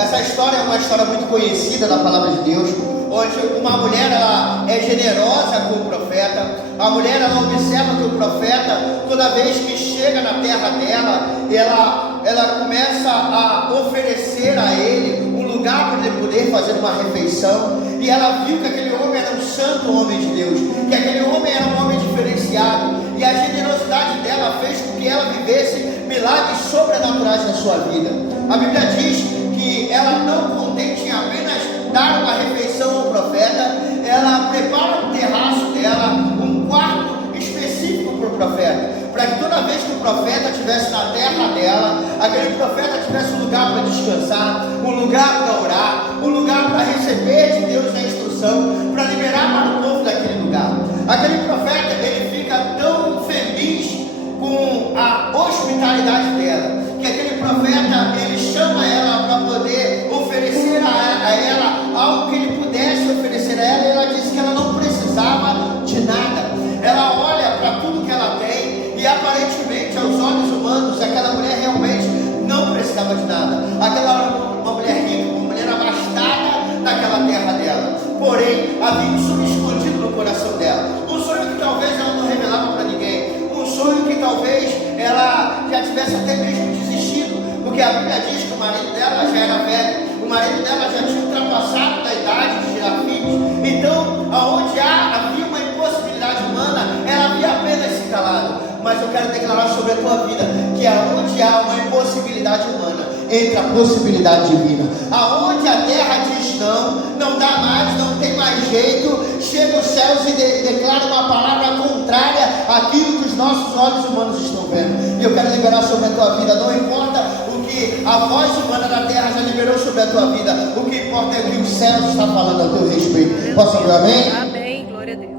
Essa história é uma história muito conhecida da palavra de Deus, onde uma mulher ela é generosa com o profeta. A mulher ela observa que o profeta, toda vez que chega na terra dela, ela começa a oferecer a ele um lugar para ele poder fazer uma refeição. E ela viu que aquele homem era um santo homem de Deus, que aquele homem era um homem diferenciado, e a generosidade dela fez com que ela vivesse milagres sobrenaturais na sua vida. A Bíblia diz que ela, não contente em apenas dar uma refeição ao profeta, ela prepara um terraço dela, um quarto específico para o profeta, para que toda vez que o profeta estivesse na terra dela, aquele profeta tivesse um lugar para descansar, um lugar para orar, um lugar para receber de Deus a instrução, para liberar para o povo daquele lugar. Aquele profeta, ele fica tão feliz com a hospitalidade dela, que aquele profeta, ele chama ela para poder oferecer a ela algo que ele pudesse oferecer a ela, e ela disse que ela não precisava de nada. Ela olha para tudo que ela tem, e aparentemente aos olhos humanos, aquela mulher realmente não precisava de nada. Aquela era uma mulher rica, uma mulher abastada naquela terra dela. Porém, havia um sonho escondido no coração dela, um sonho que talvez ela não revelava para ninguém, um sonho que talvez ela já tivesse até mesmo desistido, porque a Bíblia diz que o marido dela já era velho, o marido dela já tinha ultrapassado da idade de gerar filhos. Então, aonde havia uma impossibilidade humana, ela havia apenas se calado. Mas eu quero declarar sobre a tua vida que aonde há uma impossibilidade humana, entra a possibilidade divina. Aonde a terra diz não dá mais, não tem mais jeito, chega os céus e declara uma palavra contrária àquilo que os nossos olhos humanos estão vendo. E eu quero liberar sobre a tua vida, não importa o que a voz humana da terra já liberou sobre a tua vida, o que importa é o que os céus estão falando a teu respeito. Posso ouvir amém? Amém, glória a Deus.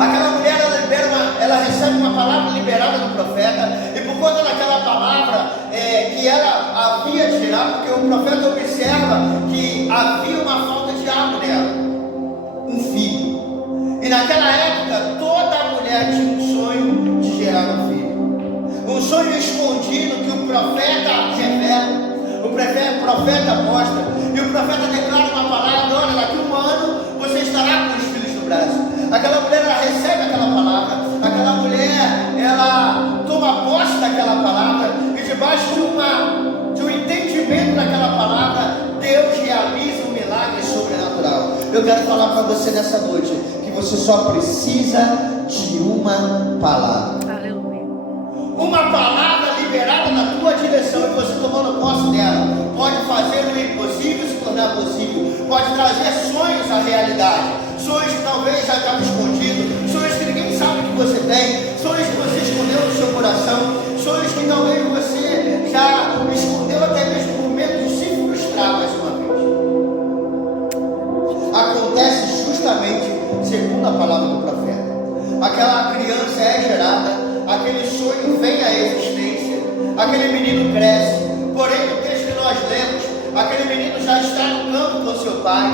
Aquela mulher, ela recebe uma palavra liberada do profeta, e por conta daquela palavra que ela havia de gerar, porque o profeta observa que havia uma falta de água nela, um filho. E naquela época, toda mulher tinha um sonho de gerar um filho, um sonho escondido que o profeta revela, o profeta mostra, e o profeta declara uma palavra: olha, daqui a um ano você estará com os filhos no braço. Aquela mulher, ela recebe aquela palavra, aquela mulher, ela toma posse daquela palavra, e debaixo de um entendimento daquela palavra, Deus realiza um milagre sobrenatural. Eu quero falar para você nessa noite, que você só precisa de uma palavra. Aleluia. Uma palavra liberada na tua direção, e você tomando posse dela, pode fazer o impossível se tornar possível, pode trazer sonhos à realidade, sonhos que talvez já estavam escondidos, sonhos que ninguém sabe que você tem, sonhos que você escondeu no seu coração, sonhos que talvez você já escondeu até mesmo por medo de se frustrar mais uma vez. Acontece justamente segundo a palavra do profeta. Aquela criança é gerada, aquele sonho vem à existência, aquele menino cresce. Porém, no texto que nós lemos, aquele menino já está no campo com seu pai,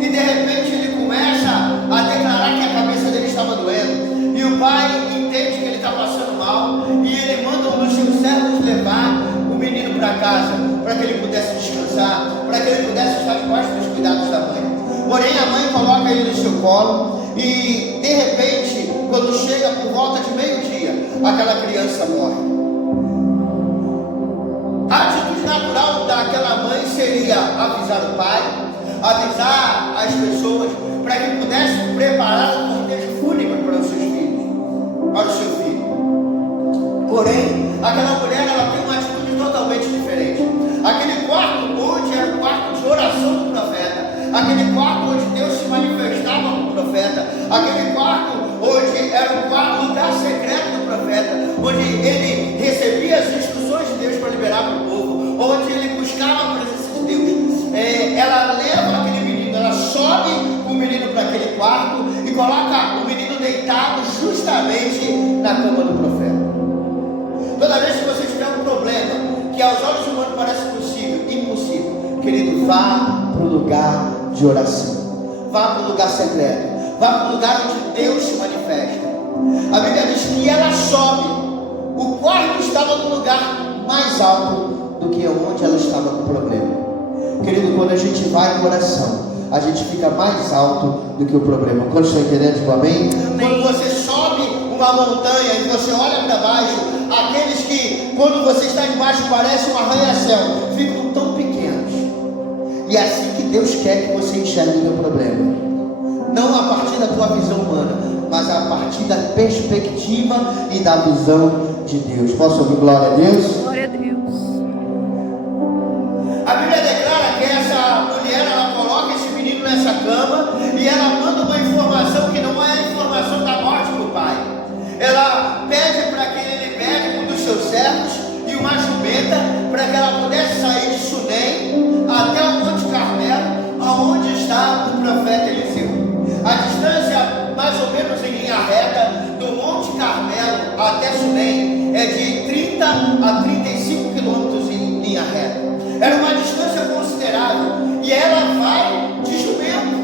e de repente ele começa a declarar que a cabeça dele estava doendo, e o pai entende que ele está passando mal, e ele manda um dos seus servos levar o menino para casa, para que ele pudesse descansar, para que ele pudesse estar debaixo dos cuidados da mãe. Porém, a mãe coloca ele no seu colo, e de repente, quando chega por volta de meio-dia, aquela criança morre. A atitude natural daquela mãe seria avisar o pai, avisar as pessoas, para que pudessem preparar um cortejo fúnebre para os seus filhos, para o seu filho. Porém, aquela mulher, ela tem uma atitude totalmente diferente. Aquele quarto onde era o quarto de oração do profeta, aquele quarto onde Deus se manifestava com o profeta, aquele quarto onde era o lugar secreto do profeta, onde ele recebia as instruções de Deus para liberar para o povo, onde ele buscava a presença de Deus. Ela leva aquele menino, ela sobe o menino para aquele quarto e coloca o menino deitado justamente na cama do profeta. Toda vez que você tiver um problema que aos olhos humanos parece impossível, querido, vá para o lugar de oração, vá para o lugar secreto, vá para o lugar onde Deus se manifesta. A Bíblia diz que ela sobe, o quarto estava no lugar mais alto do que onde ela estava com o problema. Querido, quando a gente vai em oração, a gente fica mais alto do que o problema. Quando estão entendendo, digo amém? Quando você sobe uma montanha e você olha para baixo, aqueles que quando você está embaixo parece um arranha-céu, ficam tão pequenos. E é assim que Deus quer que você enxergue o teu problema. Não a partir da tua visão humana, mas a partir da perspectiva e da visão de Deus. Posso ouvir glória a Deus? Glória a Deus. A Bíblia declara que essa mulher, ela coloca esse menino nessa cama e ela manda uma informação que não é a informação da morte do pai. Ela pede para que ele libere um dos seus servos e uma jumenta para que ela pudesse sair de Sunem até o Monte Carmelo, aonde está o profeta Eliseu. A distância, mais ou menos em linha reta, do Monte Carmelo até Sunem é de 30 a 35 quilômetros em linha reta. Era uma distância considerável e ela vai de jumento.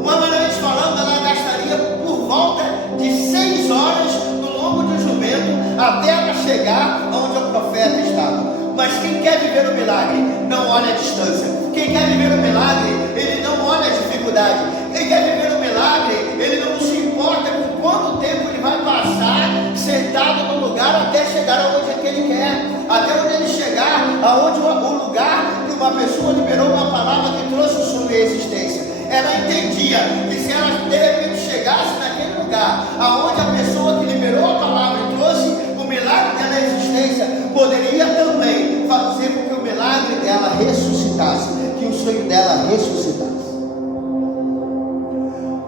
Humanamente falando, ela gastaria por volta de 6 horas no lombo de um jumento até ela chegar onde o profeta estava. Mas quem quer viver o milagre não olha a distância. Quem quer viver o milagre, ele não olha a dificuldade. Quem quer viver o milagre, ele não se importa com quanto tempo ele vai passar sentado no lugar até chegar aonde é que ele quer. Até onde ele chegar, aonde o lugar que uma pessoa liberou uma palavra que trouxe sobre a existência. Ela entendia que se ela de repente chegasse naquele lugar, aonde a pessoa que liberou a palavra e trouxe o milagre dela à existência, poderia também fazer com que o milagre dela ressuscitasse, que o sonho dela ressuscitasse.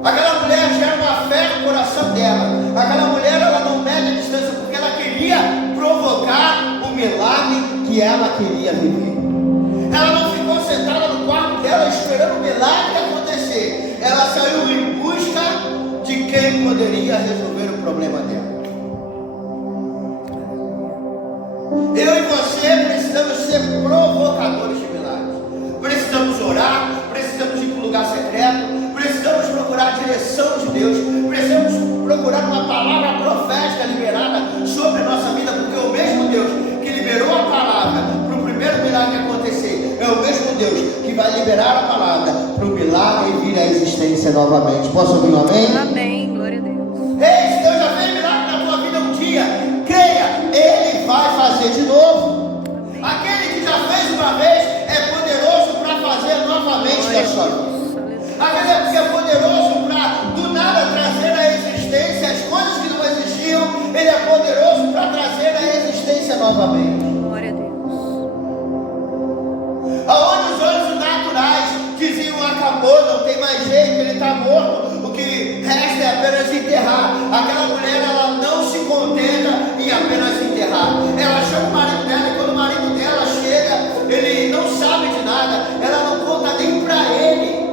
Aquela mulher gera uma fé no coração dela. Aquela mulher, ela não mede a distância porque ela queria provocar o milagre que ela queria viver. Ela não ficou sentada no quarto dela esperando o milagre acontecer. Ela saiu em busca de quem poderia resolver o problema dela. Eu e você precisamos ser provocadores de milagres. Precisamos orar, precisamos ir para um lugar secreto, precisamos procurar a direção de Deus, precisamos procurar uma palavra profética liberada sobre a nossa vida, porque o mesmo Deus que liberou a palavra para o primeiro milagre acontecer, é o mesmo Deus que vai liberar a palavra para o milagre vir à existência novamente. Posso ouvir um amém? Amém, glória a Deus. Ei, se Deus já fez milagre na tua vida um dia, creia, Ele vai fazer de novo. Aquele que já fez uma vez é poderoso para fazer novamente na sua vida. Aquele que é poderoso para do nada trazer à existência as coisas que não existiam, Ele é poderoso para trazer à existência novamente. Glória a Deus. Aonde os olhos naturais diziam acabou, não tem mais jeito, ele está morto, o que resta é apenas enterrar. Aquela mulher, ela não se contenta em apenas enterrar. Ela chama o marido dela e quando o marido dela chega, ele não sabe de nada, ela não conta nem para ele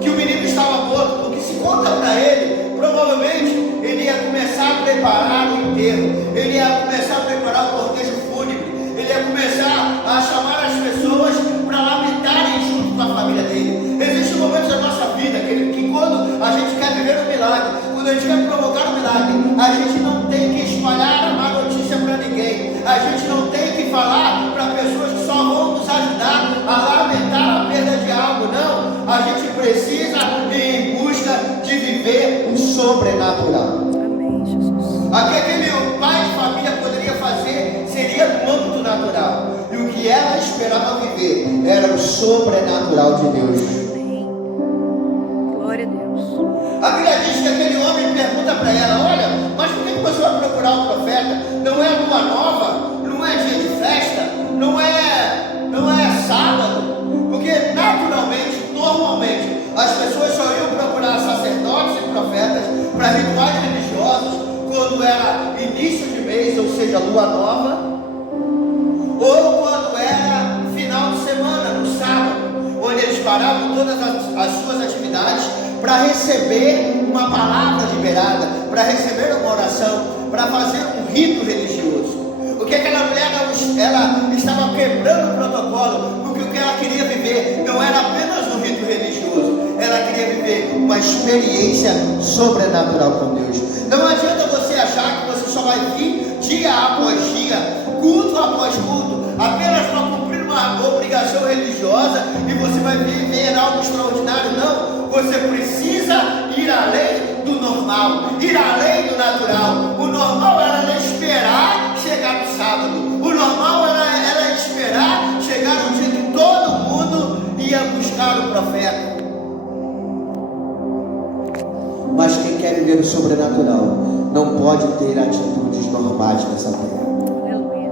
que o menino estava morto, porque se conta para ele, provavelmente ele ia começar a preparar o enterro, ele ia começar a preparar o cortejo fúnebre, ele ia começar a chamar as pessoas para lamentarem junto com a família dele. Existem momentos da nossa vida que quando a gente quer viver um milagre, quando a gente quer provocar um milagre, a gente não tem que espalhar a má notícia para ninguém, a gente não tem que falar para pessoas que só vão nos ajudar a lamentar a perda de algo, não. A gente precisa ir em busca de viver o sobrenatural. Amém, Jesus. Aquele pai de família poderia fazer seria no âmbito natural, e o que ela esperava viver era o sobrenatural de Deus. Amém. Glória a Deus. A Bíblia diz que aquele homem pergunta para ela: olha, mas por que você vai procurar o profeta? Não é lua nova, não é dia de festa, não é sábado, porque naturalmente, normalmente, as pessoas só iam procurar sacerdotes e profetas para rituais religiosos quando era início de mês, ou seja, lua nova, ou quando era final de semana, no sábado, onde eles paravam todas as suas atividades para receber uma palavra liberada, para receber uma oração, para fazer um rito religioso. O que aquela mulher, ela estava quebrando o protocolo, porque o que ela queria viver não era apenas um rito religioso, ela queria viver uma experiência sobrenatural com Deus. Não adianta você achar que você só vai vir dia após dia, culto após culto, apenas para cumprir uma obrigação religiosa e você vai viver algo extraordinário. Não, você precisa ir além do normal, ir além do natural. O normal era esperar chegar no sábado, o normal era esperar chegar no dia que todo mundo ia buscar o profeta. Mas quem quer viver o sobrenatural não pode ter atitudes normais nessa terra. Aleluia.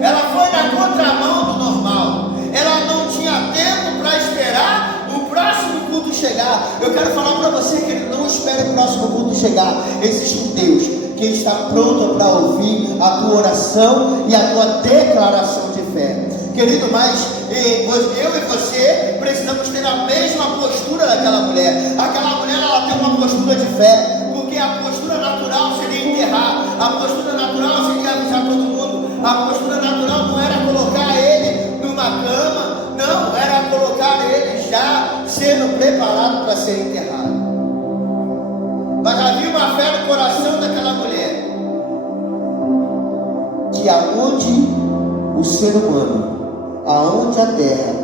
Ela foi na contramão do normal. Ela não tinha tempo para esperar o próximo culto chegar. Eu quero falar para você que ele não espere o próximo culto chegar. Existe um Deus que está pronto para ouvir a tua oração e a tua declaração de fé. Querido, mas eu e você precisamos ter a mesma postura daquela mulher. Aquela mulher, ela tem uma postura de fé, porque a postura natural seria enterrar, a postura natural seria avisar todo mundo, a postura natural não era colocar ele numa cama, não, era colocar ele já sendo preparado para ser enterrado. Mas havia uma fé no coração daquela mulher, Que aonde o ser humano, aonde a terra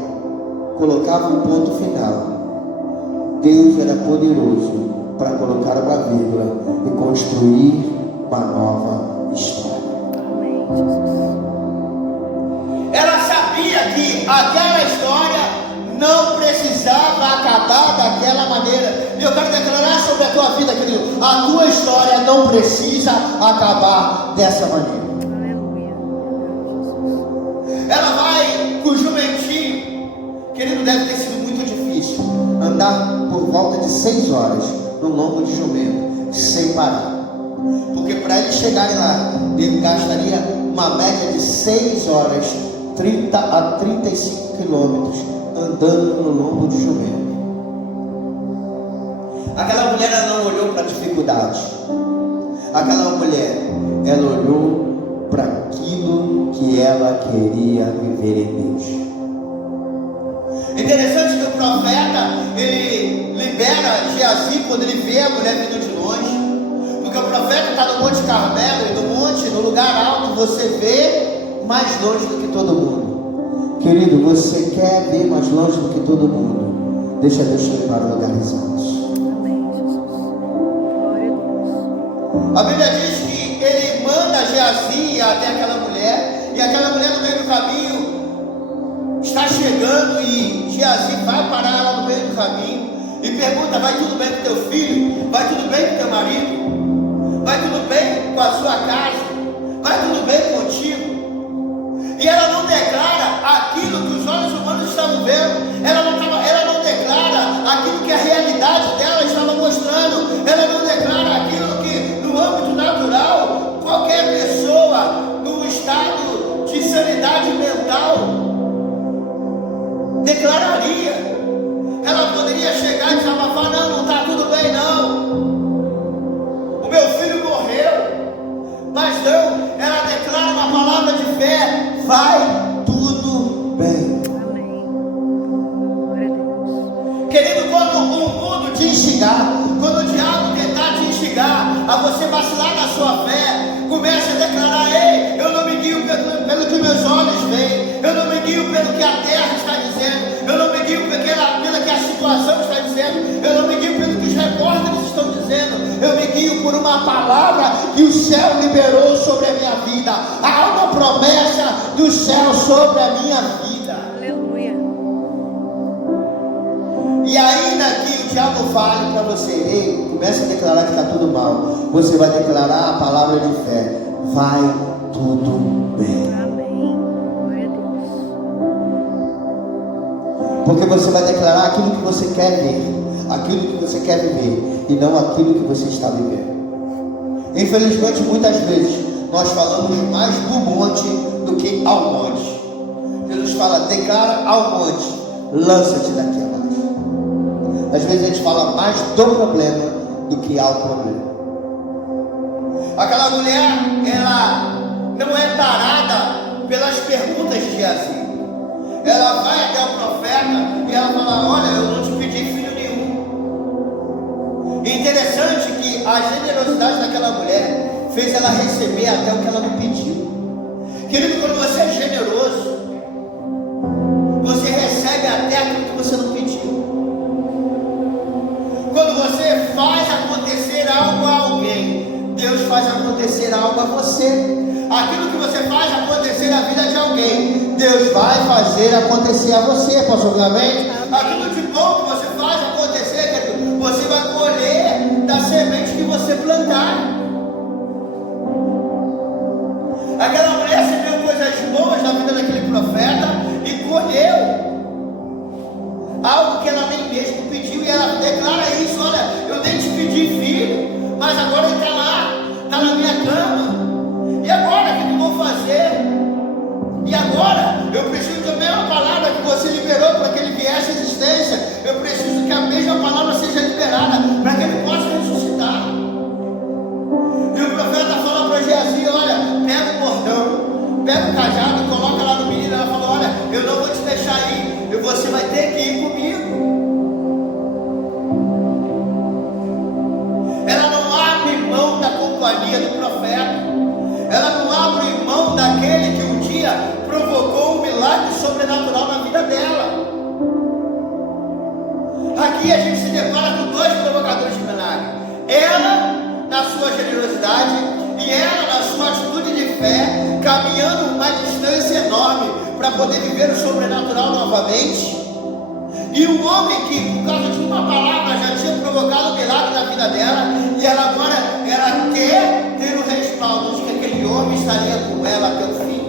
colocava um ponto final, Deus era poderoso para colocar uma vírgula e construir uma nova história. Amém, Jesus. ela sabia que aquela história não precisava acabar daquela maneira. E eu quero declarar sobre a tua vida, querido, a tua história não precisa acabar dessa maneira. Aleluia. Jesus. Ela vai com o jumentinho, querido, deve ter sido muito difícil Andar por volta de 6 horas no lombo de jumento, sem parar. porque para eles chegarem lá, Ele gastaria uma média de 6 horas, 30 a 35 quilômetros, andando no lombo de jumento. aquela mulher ela não olhou para Dificuldade. Aquela mulher, ela olhou para aquilo que ela queria viver em Deus. Interessante que o profeta, ele libera Geazi quando ele vê a mulher vindo de longe, porque o profeta está no Monte Carmelo, e no monte, no lugar alto, você vê mais longe do que todo mundo. Querido, você quer ver mais longe do que todo mundo? Deixa Deus te levar a lugares altos. Amém, Jesus. Glória a Deus. A Bíblia diz que ele manda Geazi até aquela mulher, e aquela mulher no meio do caminho está chegando, e Geazi vai parar lá no meio do caminho e pergunta: vai tudo bem com teu filho? Vai tudo bem com teu marido? Vai tudo bem com a sua casa? Vai tudo bem contigo? E ela não declara aquilo que os olhos humanos estavam vendo, ela não declara aquilo que a realidade dela estava mostrando, ela não declara aquilo que no âmbito natural qualquer pessoa num estado de sanidade mental declararia. Ela poderia chegar e desabafar: não está tudo bem não, o meu filho morreu. Mas não, ela declara uma palavra de fé: vai tudo bem. Amém. Glória a Deus. Querido, quando o mundo te instigar, quando o diabo tentar te instigar a você vacilar na sua fé, comece a declarar: ei, eu não me guio pelo que meus olhos veem, eu não me guio pelo que a terra está dizendo, eu não me guio pela que a situação está dizendo, eu não me guio pelo que os repórteres estão dizendo, eu me guio por uma palavra que o céu liberou sobre a minha vida. Há uma promessa do céu sobre a minha vida. Aleluia. E ainda que o diabo fale para você: ei, Comece a declarar que está tudo mal. Você vai declarar a palavra de fé: vai tudo bem. Amém. Glória a Deus. Porque você vai declarar aquilo que você quer ver, aquilo que você quer viver, e não aquilo que você está vivendo. infelizmente, muitas vezes nós falamos mais do monte do que ao monte. Jesus fala: declara ao monte, Lança-te daqui abaixo. Às vezes a gente fala mais do problema do que ao problema. aquela mulher, ela não é tarada pelas perguntas de Geazi. Ela vai até o profeta e ela fala: olha, eu não te pedi filho nenhum. E interessante que a generosidade daquela mulher fez ela receber até o que ela não pediu. Querido, quando você é generoso, você recebe até aquilo que você não pediu. Quando você faz acontecer algo a alguém, Deus faz acontecer algo a você. Aquilo que você faz acontecer na vida de alguém, Deus vai fazer acontecer a você. Posso ouvir amém? Aquilo de bom que você faz acontecer, querido, você vai colher da semente que você plantar. Aquela mulher recebeu coisas boas na vida daquele profeta e colheu algo que ela nem mesmo pediu, e ela declara isso: olha, eu nem te pedi filho, mas agora ele está lá, está na minha cama. E agora o que eu vou fazer? E agora eu preciso também uma palavra que você liberou para que ele viesse à existência. Eu preciso que a mesma palavra seja liberada para que ele possa ressuscitar. E o profeta fala para Geazi: olha, pega o bordão, pega o cajado e coloca lá no menino. Ela falou: olha, eu não vou te deixar ir, e você vai ter que ir comigo. Ela não abre mão da companhia do profeta. Ela não abre mão daquele que um dia provocou um milagre sobrenatural na vida dela. Aqui a gente se depara com dois provocadores de milagre: ela na sua generosidade e ela na sua atitude de fé, caminhando uma distância enorme para poder viver o sobrenatural novamente. E um homem que, por causa de uma palavra, já tinha provocado um milagre na vida dela, e ela agora quer ter o respaldo de que aquele homem estaria com ela até o fim.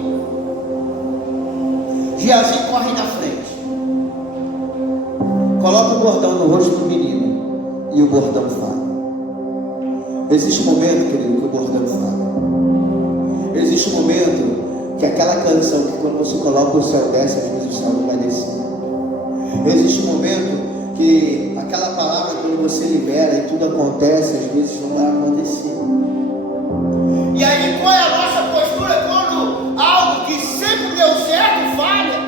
Geazi corre na frente, coloca o bordão no rosto do menino e o bordão fala. Existe um momento, querido, que o bordão fala. Existe um momento que aquela canção que quando você coloca o céu desce, às vezes o céu não vai descer. Existe um momento que aquela palavra, quando você libera e tudo acontece, às vezes não vai acontecer. E aí, qual é a nossa postura quando algo que sempre deu certo falha?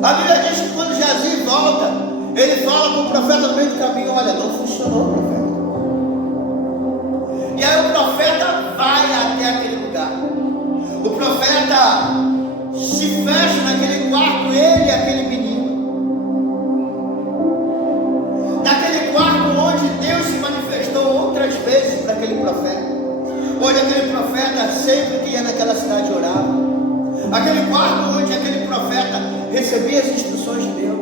A Bíblia diz que quando Geazi volta, ele fala com o profeta no meio do caminho: olha, não funcionou, profeta. E aí o profeta vai até aquele lugar. O profeta se fecha naquele quarto, ele e aquele menino. Naquele quarto onde Deus se manifestou outras vezes para aquele profeta. Onde aquele profeta sempre que ia naquela cidade orava. Aquele quarto onde aquele profeta recebia as instruções de Deus.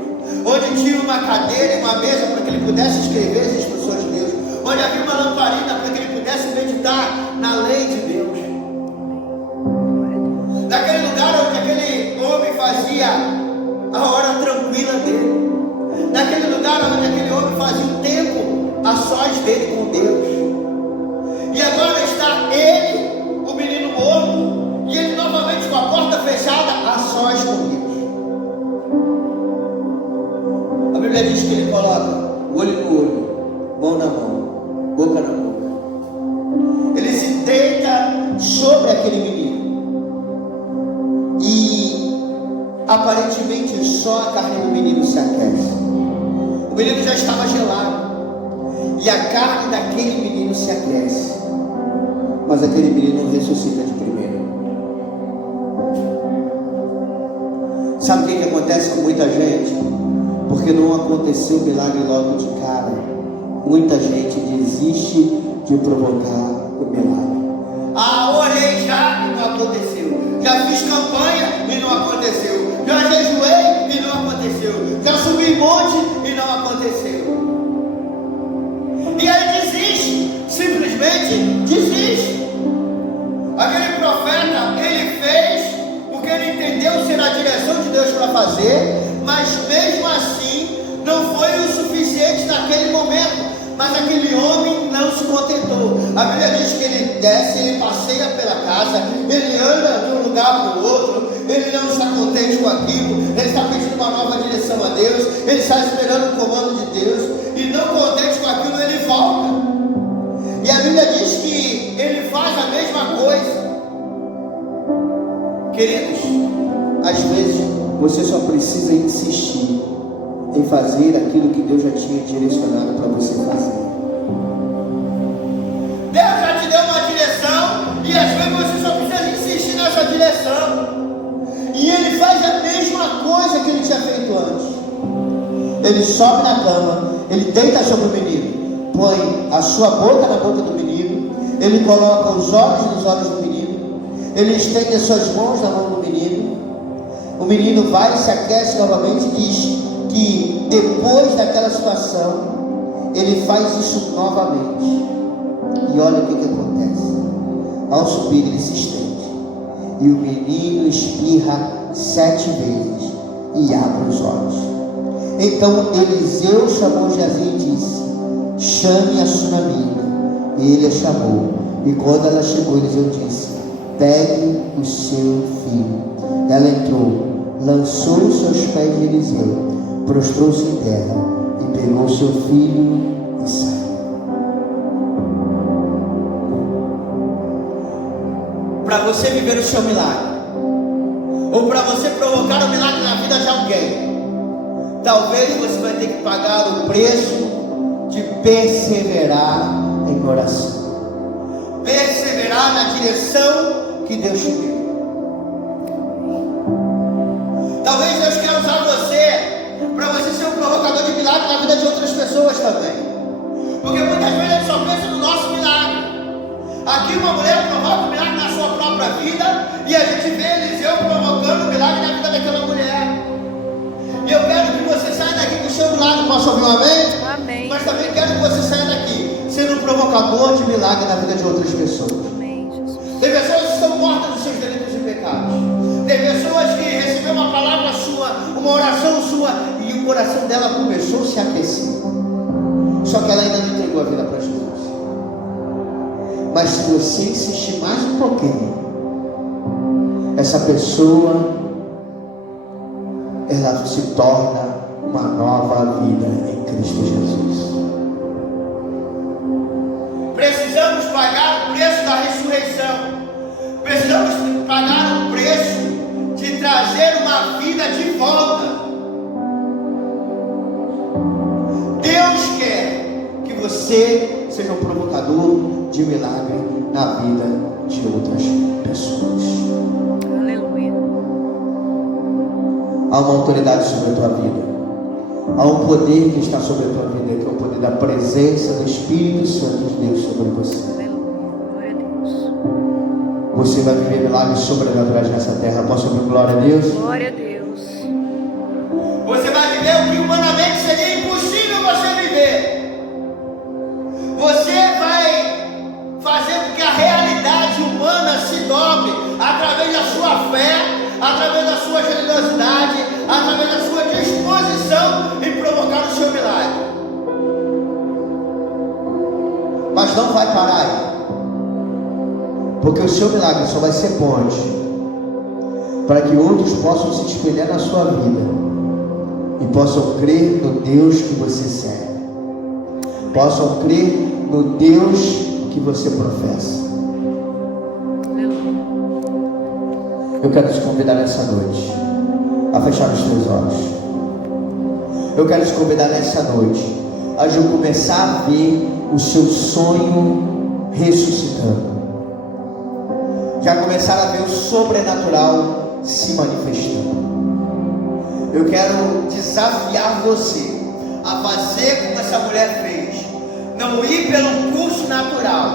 Onde tinha uma cadeira e uma mesa para que ele pudesse escrever as instruções de Deus. Onde havia uma lamparina para que ele pudesse meditar na lei de Deus. Naquele lugar onde aquele homem fazia a hora tranquila dele. Naquele lugar onde aquele homem fazia um tempo a sós dele com Deus. E agora está ele, o menino morto, e ele novamente com a porta fechada a sós com Deus. A Bíblia diz que ele coloca olho no olho, mão na mão, boca na boca. Ele se deita sobre aquele menino. E aparentemente só a carne do menino se aquece. O menino já estava gelado, e a carne daquele menino se aquece, mas aquele menino ressuscita de primeira. Sabe o que acontece com muita gente? Porque não aconteceu o milagre logo de cara. Muita gente desiste de provocar o milagre. Orei já e não aconteceu. Já fiz campanha e não aconteceu. Já jejuei e não aconteceu. Já subi monte e não aconteceu. E aí desiste, simplesmente desiste. Aquele profeta, ele fez o que ele entendeu ser a direção de Deus para fazer, mas mesmo assim não foi o suficiente naquele momento. Mas aquele homem não se contentou. A Bíblia diz que ele desce, ele passeia pela casa, ele anda de um lugar para o outro, ele não está contente com aquilo, ele está pedindo uma nova direção a Deus, ele está esperando o comando de Deus, e não contente com aquilo, ele volta. E a Bíblia diz que ele faz a mesma coisa. Queridos, às vezes você só precisa insistir em fazer aquilo que Deus já tinha direcionado para você fazer. Deus já te deu uma direção e às vezes você só precisa insistir nessa direção. E Ele faz a mesma coisa que Ele tinha feito antes. Ele sobe na cama, Ele deita sobre o menino, põe a sua boca na boca do menino, Ele coloca os olhos nos olhos do menino, Ele estende as suas mãos na mão do menino. O menino vai e se aquece novamente, diz que depois daquela situação ele faz isso novamente. E olha o que acontece. Ao subir ele se estende e o menino espirra 7 vezes e abre os olhos. Então Eliseu chamou Geazi e disse: chame a sunamita. E ele a chamou, e quando ela chegou, Eliseu disse: pegue o seu filho. Ela entrou, lançou os seus pés de Eliseu, prostrou-se em terra e pegou seu filho e saiu. Para você viver o seu milagre, ou para você provocar um milagre na vida de alguém, talvez você vai ter que pagar o preço de perseverar em oração, perseverar na direção que Deus te deu. Talvez Deus queira usar você para você ser um provocador de milagre na vida de outras pessoas também. Porque muitas vezes a gente só pensa no nosso milagre. Aqui uma mulher provoca um milagre na sua própria vida e a gente vê Eliseu provocando um milagre na vida daquela mulher. E eu quero que você saia daqui com o seu milagre. Posso ouvir um amém? Amém. Mas também quero que você saia daqui sendo um provocador de milagre na vida de outras pessoas. Amém, Jesus. Tem pessoas que estão mortas dos seus delitos e pecados. Tem pessoas que receberam uma palavra sua, uma oração sua, e o coração dela começou a se aquecer. Só que ela ainda não entregou a vida para Jesus. Mas se você insistir mais um pouquinho, essa pessoa, ela se torna uma nova vida em Cristo Jesus. Precisamos pagar o preço da ressurreição. Precisamos pagar o preço de trazer uma vida de volta. Deus quer que você seja um provocador de milagre na vida de outras pessoas. Aleluia. Há uma autoridade sobre a tua vida. Há um poder que está sobre a tua vida, que é o poder da presença do Espírito Santo de Deus sobre você. Aleluia. Glória a Deus. Você vai viver milagres sobrenaturais nessa terra. Posso ouvir glória a Deus? Glória a Deus. Você vai viver o que humanamente seria impossível você viver. Você vai fazer com que a realidade humana se dobre através da sua fé, através da sua generosidade, através da sua disposição em provocar o seu milagre. Mas não vai parar aí. Porque o seu milagre só vai ser ponte para que outros possam se espelhar na sua vida e possam crer no Deus que você serve, possam crer no Deus que você professa. Aleluia. Eu quero te convidar nessa noite a fechar os teus olhos. Eu quero te convidar nessa noite a já começar a ver o seu sonho ressuscitando, já começar a ver o sobrenatural se manifestando. Eu quero desafiar você a fazer como essa mulher fez, não ir pelo curso natural.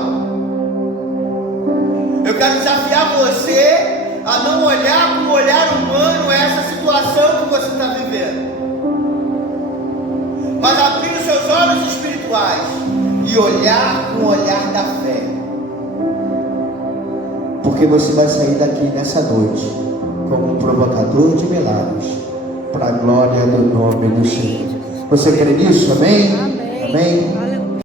Eu quero desafiar você a não olhar com o olhar humano essa situação que você está vivendo, mas abrir os seus olhos espirituais e olhar com o olhar da fé. Porque você vai sair daqui nessa noite como um provocador de milagres, para a glória do nome do Senhor. Você crê nisso? Amém? Amém. Amém?